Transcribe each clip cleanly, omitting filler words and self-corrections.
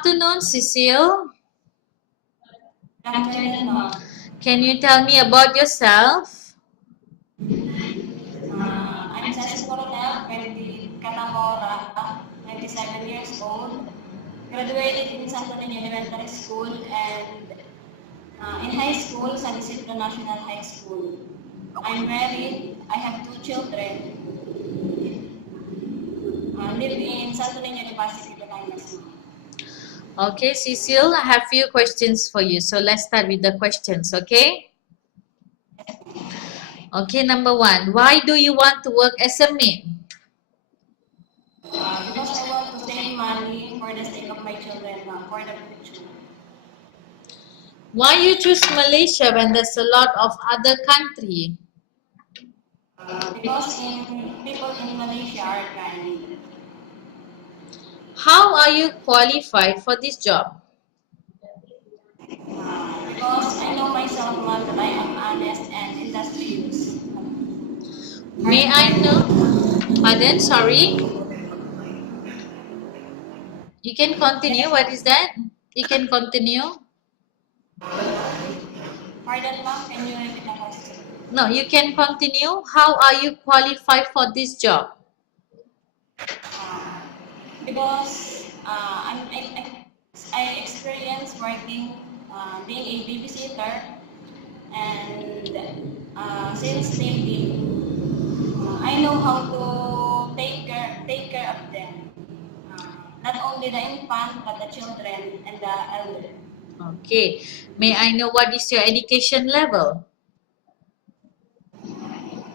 Afternoon, Cecille. Good afternoon, ma'am. Can you tell me about yourself? I'm Cecille Catamora, 27 years old. Graduated in Santo Niño Elementary School and in high school, San Isidro National High School. I'm married. I have 2 children. Live in Santo Niño University, Batangas. Okay, Cecille, I have few questions for you. So let's start with the questions, okay? Okay, number one, why do you want to work as a maid? Because I want to save money for the sake of my children, for the future. Why you choose Malaysia when there's a lot of other country? Because people in Malaysia are kind. How are you qualified for this job? Because I know myself, ma'am, that I am honest and industrious. May I know? Pardon, sorry? You can continue. What is that? You can continue. Pardon, ma'am, can you repeat the question? No, you can continue. How are you qualified for this job? Because I experience working, being a babysitter, and since baby, I know how to take care of them. Not only the infant, but the children and the elder. Okay. May I know what is your education level?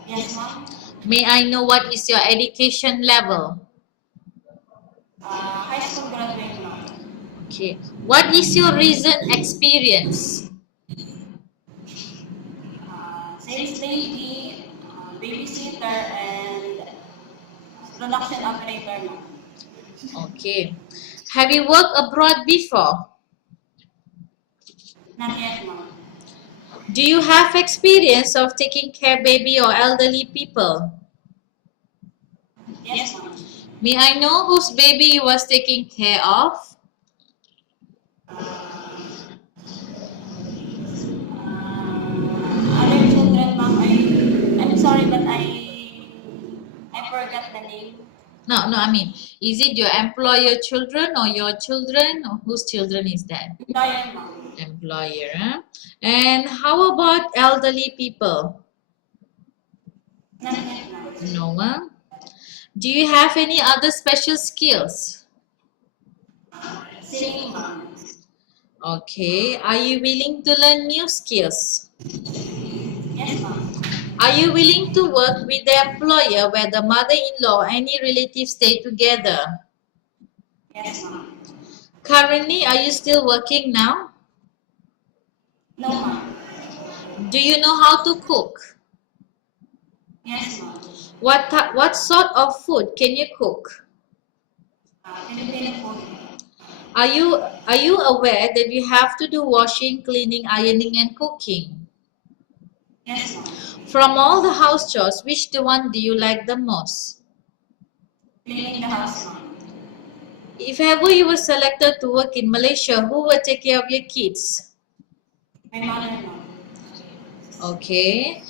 Yes, ma'am. May I know what is your education level? High school graduate, ma'am. Okay. What is your recent experience? Sales lady, babysitter, and production operator, ma'am. Okay. Have you worked abroad before? Not yet, ma'am. Do you have experience of taking care baby or elderly people? Yes, ma'am. May I know whose baby you was taking care of? Other children, ma'am, I'm sorry, but I forgot the name. No, I mean, is it your employer children or your children or whose children is that? Employer, ma'am. Employer, huh? And how about elderly people? Not yet, ma'am. No, huh? Do you have any other special skills? Singing, ma'am. Okay. Are you willing to learn new skills? Yes, ma'am. Are you willing to work with the employer where the mother-in-law or any relatives stay together? Yes, ma'am. Currently, are you still working now? No, ma'am. Do you know how to cook? Yes, ma'am. What sort of food can you cook? Filipino food. Are you aware that you have to do washing, cleaning, ironing, and cooking? Yes, ma'am. From all the house chores, which the one do you like the most? Cleaning the house, ma'am. If ever you were selected to work in Malaysia, who will take care of your kids? My mother, ma'am. Okay.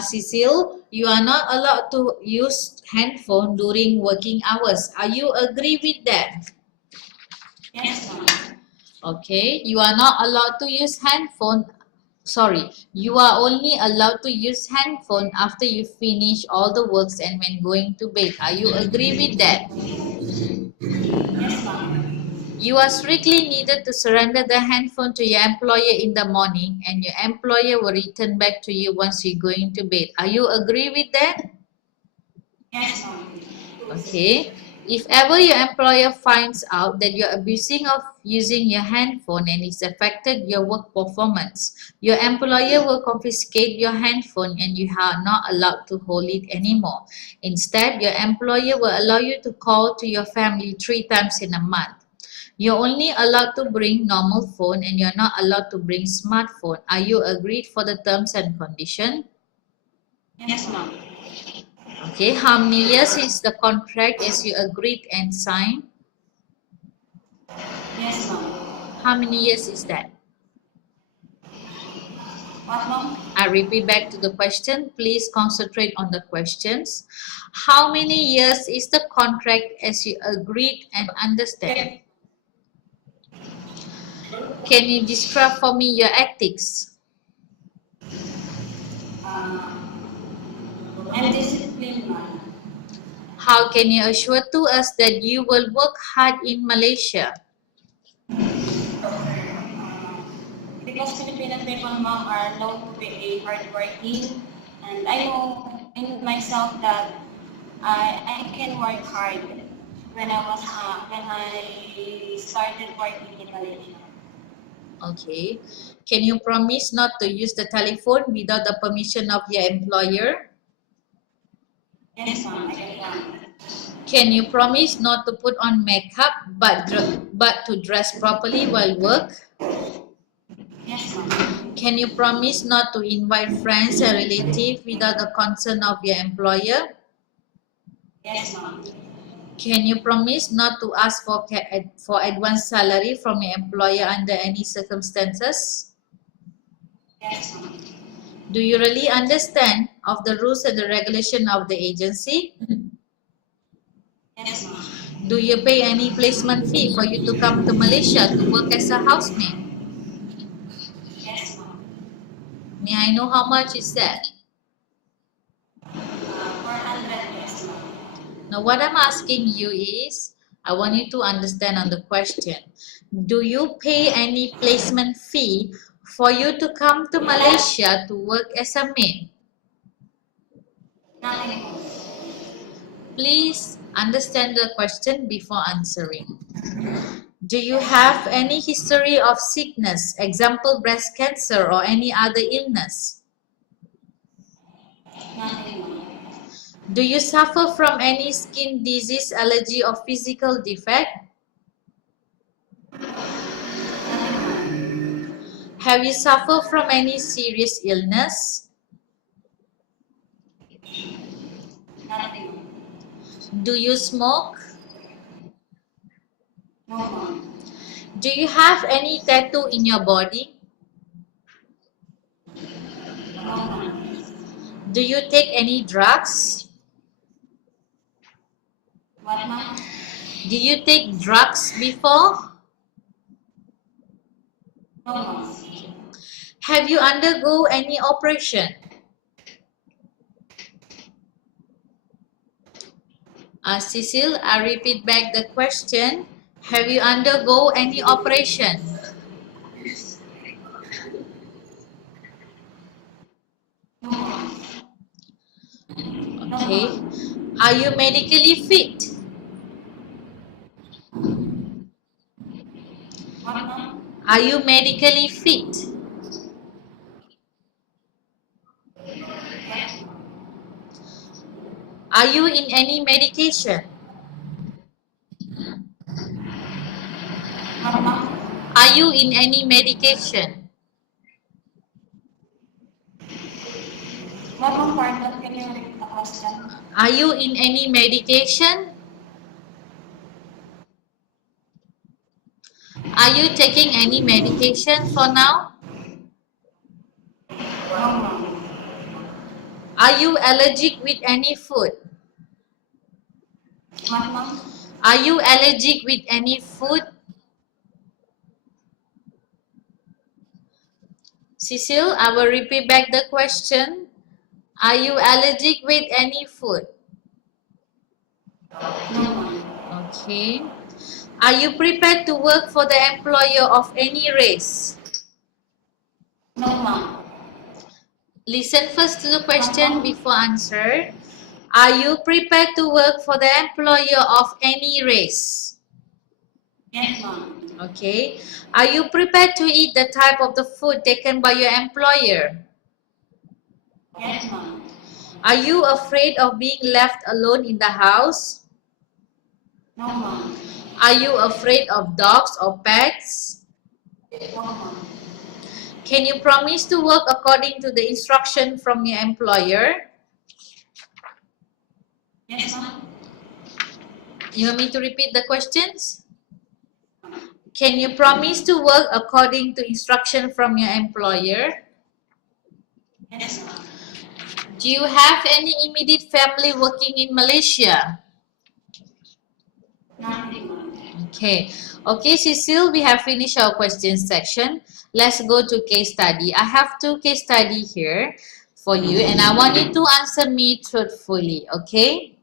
Cecille, you are not allowed to use handphone during working hours. Are you agree with that? Yes, ma'am. Okay. You are not allowed to use handphone. Sorry, you are only allowed to use handphone after you finish all the works and when going to bed. Are you agree with that? Yes, ma'am. You are strictly needed to surrender the handphone to your employer in the morning and your employer will return back to you once you're going to bed. Are you agree with that? Yes, ma'am. Okay. If ever your employer finds out that you're abusing of using your handphone and it's affected your work performance, your employer will confiscate your handphone and you are not allowed to hold it anymore. Instead, your employer will allow you to call to your family 3 times in a month. You're only allowed to bring normal phone and you're not allowed to bring smartphone. Are you agreed for the terms and condition? Yes, ma'am. Okay, how many years is the contract as you agreed and signed? Yes, ma'am. How many years is that? What, ma'am? I repeat back to the question. Please concentrate on the questions. How many years is the contract as you agreed and understand? Can you describe for me your ethics? I'm disciplined, ma'am. How can you assure to us that you will work hard in Malaysia? Because Filipino people, ma'am, are known to be a hardworking, and I know in myself that I can work hard when I started working in Malaysia. Okay. Can you promise not to use the telephone without the permission of your employer? Yes, ma'am, I can promise. Can you promise not to put on makeup but to dress properly while work? Yes, ma'am. Can you promise not to invite friends and relatives without the consent of your employer? Yes, ma'am. Can you promise not to ask for advance salary from your employer under any circumstances? Yes, ma'am. Do you really understand of the rules and the regulation of the agency? Yes, ma'am. Do you pay any placement fee for you to come to Malaysia to work as a housemaid? Yes, ma'am. May I know how much is that? 400, yes, ma'am. Now what I'm asking you is, I want you to understand on the question. Do you pay any placement fee for you to come to Malaysia to work as a maid? Nothing, ma'am. Please understand the question before answering. Do you have any history of sickness, example breast cancer or any other illness? Nothing, ma'am. Do you suffer from any skin disease, allergy or physical defect? Nothing, ma'am. Have you suffered from any serious illness? Nothing, ma'am. Do you smoke? No, ma'am. Do you have any tattoo in your body? No, ma'am. Do you take any drugs? What, ma'am? Do you take drugs before? No, ma'am. Have you undergo any operation? Cecile, I repeat back the question. Have you undergo any operation? No, ma'am. No, Okay. ma'am. Are you medically fit? What, ma'am? Are you medically fit? Yes, ma'am. Are you in any medication? What, ma'am? Are you in any medication? What, ma'am, pardon? Can you repeat the question? Are you in any medication? Are you taking any medication for now? No, ma'am. Are you allergic with any food? What, ma'am? Are you allergic with any food? Cecile, I will repeat back the question. Are you allergic with any food? No, ma'am. Okay. Are you prepared to work for the employer of any race? No, ma'am. Listen first to the What, question ma'am? before answer. Are you prepared to work for the employer of any race? Yes, ma'am. Okay. Are you prepared to eat the type of the food taken by your employer? Yes, ma'am. Are you afraid of being left alone in the house? No, ma'am. Are you afraid of dogs or pets? No, ma'am. Can you promise to work according to the instruction from your employer? Yes, ma'am. You want me to repeat the questions? Can you promise to work according to instruction from your employer? Yes, ma'am. Do you have any immediate family working in Malaysia? Nothing, ma'am. Okay. Okay, Cecile, we have finished our question section. Let's go to case study. I have two case study here for you and I want you to answer me truthfully, okay?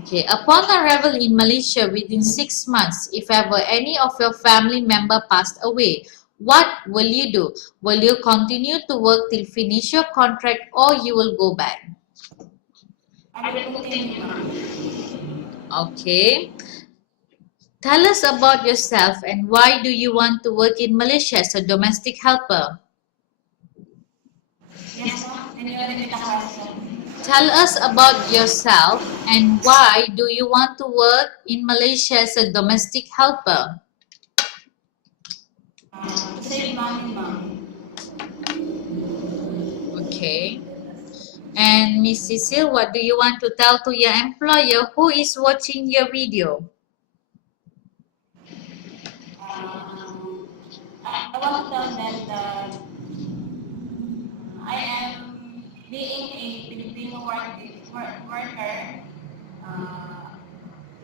Okay. Upon arrival in Malaysia within 6 months, if ever any of your family member passed away, what will you do? Will you continue to work till finish your contract or you will go back? I will continue, ma'am. Okay. Tell us about yourself and why do you want to work in Malaysia as a domestic helper? Yes, ma'am. Can you repeat the question? Tell us about yourself and why do you want to work in Malaysia as a domestic helper? To save money, ma'am. Okay. And Miss Cecile, what do you want to tell to your employer who is watching your video? Um, I want to tell them that I am being a Filipino worker uh,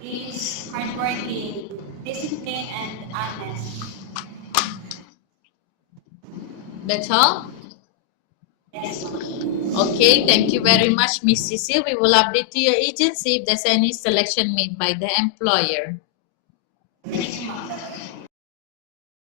is hardworking, disciplined, and honest. That's all? Yes, ma'am. Okay, thank you very much, Miss Cecile. We will update to your agency if there's any selection made by the employer. Thank